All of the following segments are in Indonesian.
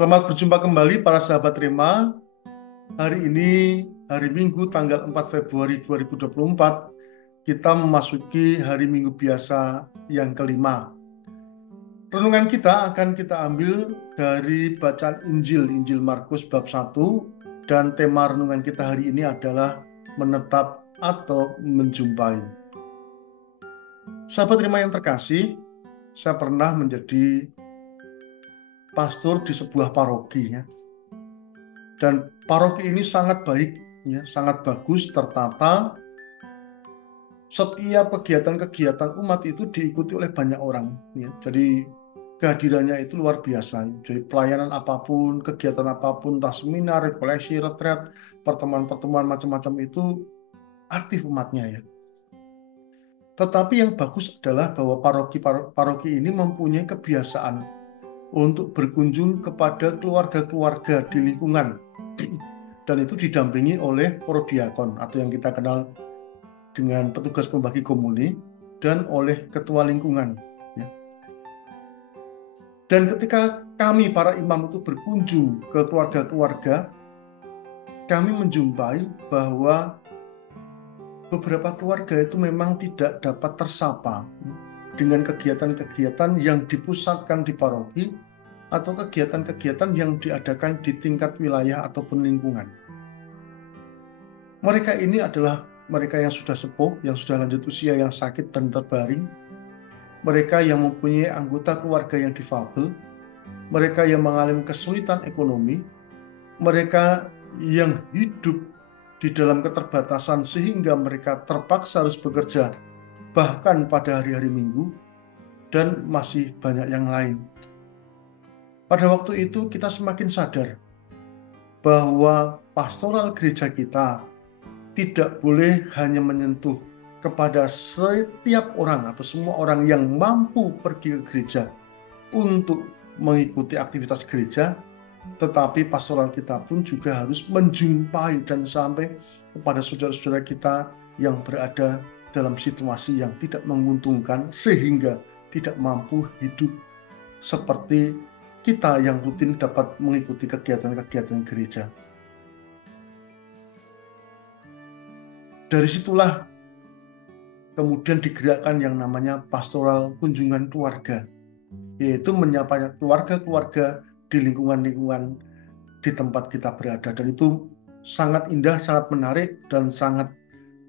Selamat berjumpa kembali para sahabat Rema. Hari ini hari Minggu tanggal 4 Februari 2024. Kita memasuki hari Minggu biasa yang kelima. Renungan kita akan kita ambil dari bacaan Injil Markus bab 1, dan tema renungan kita hari ini adalah menetap atau menjumpai. Sahabat Rema yang terkasih, saya pernah menjadi pastor di sebuah paroki ya. Dan paroki ini sangat baik, ya, sangat bagus, tertata. Setiap kegiatan-kegiatan umat itu diikuti oleh banyak orang. Ya. Jadi kehadirannya itu luar biasa. Jadi pelayanan apapun, kegiatan apapun, entah seminar, rekoleksi, retret, pertemuan-pertemuan macam-macam itu aktif umatnya ya. Tetapi yang bagus adalah bahwa paroki ini mempunyai kebiasaan untuk berkunjung kepada keluarga-keluarga di lingkungan. Dan itu didampingi oleh prodiakon atau yang kita kenal dengan petugas pembagi komuni dan oleh ketua lingkungan. Ya. Dan ketika kami para imam itu berkunjung ke keluarga-keluarga, kami menjumpai bahwa beberapa keluarga itu memang tidak dapat tersapa dengan kegiatan-kegiatan yang dipusatkan di paroki atau kegiatan-kegiatan yang diadakan di tingkat wilayah ataupun lingkungan. Mereka ini adalah mereka yang sudah sepuh, yang sudah lanjut usia, yang sakit dan terbaring. Mereka yang mempunyai anggota keluarga yang difabel. Mereka yang mengalami kesulitan ekonomi. Mereka yang hidup di dalam keterbatasan sehingga mereka terpaksa harus bekerja bahkan pada hari-hari Minggu, dan masih banyak yang lain. Pada waktu itu kita semakin sadar bahwa pastoral gereja kita tidak boleh hanya menyentuh kepada setiap orang atau semua orang yang mampu pergi ke gereja untuk mengikuti aktivitas gereja, tetapi pastoral kita pun juga harus menjumpai dan sampai kepada saudara-saudara kita yang berada dalam situasi yang tidak menguntungkan sehingga tidak mampu hidup seperti kita yang rutin dapat mengikuti kegiatan-kegiatan gereja. Dari situlah kemudian digerakkan yang namanya pastoral kunjungan keluarga, yaitu menyapa keluarga-keluarga di lingkungan-lingkungan di tempat kita berada. Dan itu sangat indah, sangat menarik, dan sangat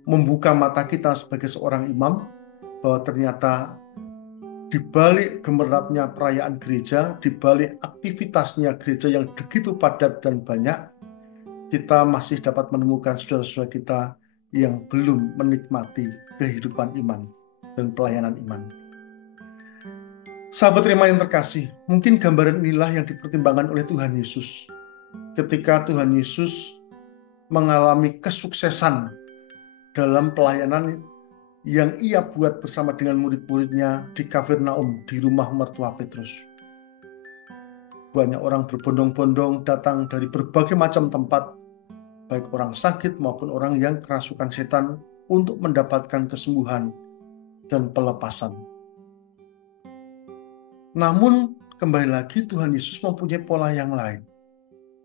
membuka mata kita sebagai seorang imam bahwa ternyata di balik gemerlapnya perayaan gereja, di balik aktivitasnya gereja yang begitu padat dan banyak, kita masih dapat menemukan saudara-saudara kita yang belum menikmati kehidupan iman dan pelayanan iman. Sahabat Rema yang terkasih, mungkin gambaran inilah yang dipertimbangkan oleh Tuhan Yesus ketika Tuhan Yesus mengalami kesuksesan dalam pelayanan yang ia buat bersama dengan murid-muridnya di Kafarnaum, di rumah mertua Petrus. Banyak orang berbondong-bondong datang dari berbagai macam tempat, baik orang sakit maupun orang yang kerasukan setan, untuk mendapatkan kesembuhan dan pelepasan. Namun kembali lagi Tuhan Yesus mempunyai pola yang lain.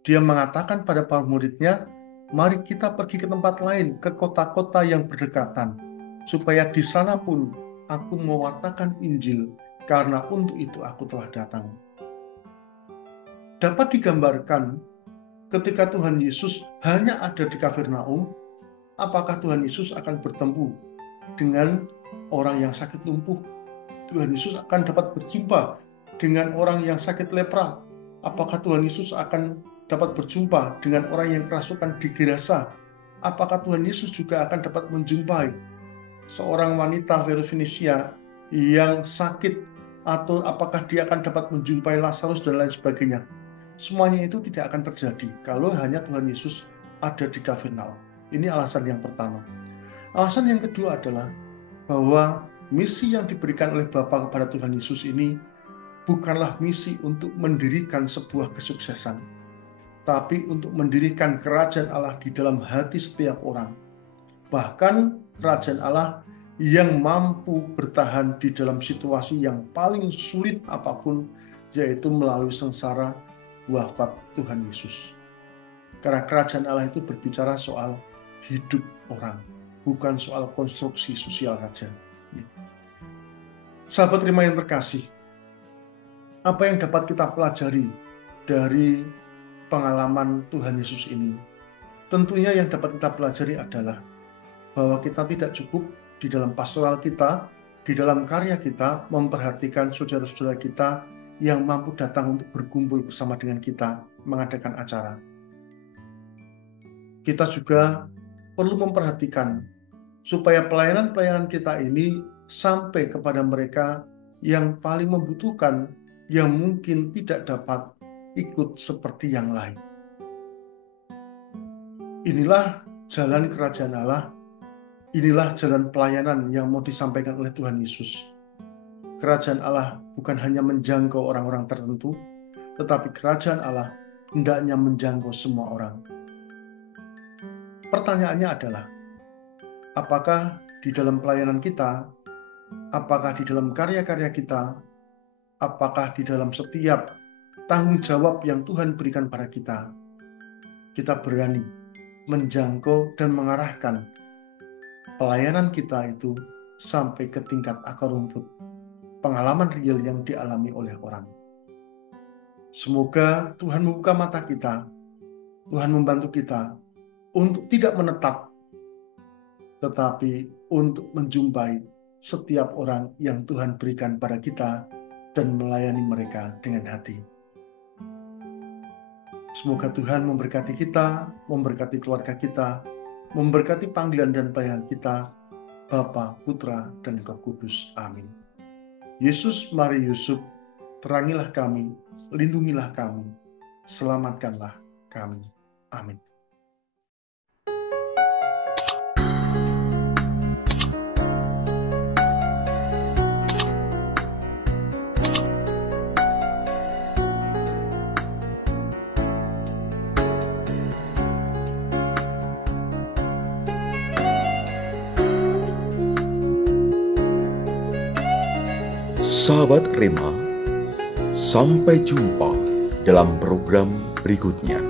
Dia mengatakan pada para muridnya, mari kita pergi ke tempat lain, ke kota-kota yang berdekatan, supaya di sana pun aku mewartakan Injil, karena untuk itu aku telah datang. Dapat digambarkan ketika Tuhan Yesus hanya ada di Kafarnaum, apakah Tuhan Yesus akan bertemu dengan orang yang sakit lumpuh? Tuhan Yesus akan dapat berjumpa dengan orang yang sakit lepra? Apakah Tuhan Yesus akan dapat berjumpa dengan orang yang kerasukan di Gerasa? Apakah Tuhan Yesus juga akan dapat menjumpai seorang wanita Fenisia yang sakit? Atau apakah dia akan dapat menjumpai Lazarus dan lain sebagainya? Semuanya itu tidak akan terjadi kalau hanya Tuhan Yesus ada di Kafarnaum. Ini alasan yang pertama. Alasan yang kedua adalah bahwa misi yang diberikan oleh Bapa kepada Tuhan Yesus ini bukanlah misi untuk mendirikan sebuah kesuksesan, tapi untuk mendirikan kerajaan Allah di dalam hati setiap orang. Bahkan kerajaan Allah yang mampu bertahan di dalam situasi yang paling sulit apapun, yaitu melalui sengsara wafat Tuhan Yesus. Karena kerajaan Allah itu berbicara soal hidup orang, bukan soal konstruksi sosial saja. Sahabat terima yang terkasih, apa yang dapat kita pelajari dari pengalaman Tuhan Yesus ini? Tentunya yang dapat kita pelajari adalah bahwa kita tidak cukup di dalam pastoral kita, di dalam karya kita, memperhatikan saudara-saudara kita yang mampu datang untuk berkumpul bersama dengan kita, mengadakan acara. Kita juga perlu memperhatikan supaya pelayanan-pelayanan kita ini sampai kepada mereka yang paling membutuhkan, yang mungkin tidak dapat ikut seperti yang lain. Inilah jalan kerajaan Allah, inilah jalan pelayanan yang mau disampaikan oleh Tuhan Yesus. Kerajaan Allah bukan hanya menjangkau orang-orang tertentu, tetapi kerajaan Allah hendaknya menjangkau semua orang. Pertanyaannya adalah, apakah di dalam pelayanan kita, apakah di dalam karya-karya kita, apakah di dalam setiap tanggung jawab yang Tuhan berikan pada kita, kita berani menjangkau dan mengarahkan pelayanan kita itu sampai ke tingkat akar rumput, pengalaman real yang dialami oleh orang. Semoga Tuhan membuka mata kita, Tuhan membantu kita untuk tidak menetap, tetapi untuk menjumpai setiap orang yang Tuhan berikan pada kita dan melayani mereka dengan hati. Semoga Tuhan memberkati kita, memberkati keluarga kita, memberkati panggilan dan pelayanan kita, Bapa, Putra, dan Roh Kudus. Amin. Yesus, Mari Yusuf, terangilah kami, lindungilah kami, selamatkanlah kami. Amin. Sahabat Rema, sampai jumpa dalam program berikutnya.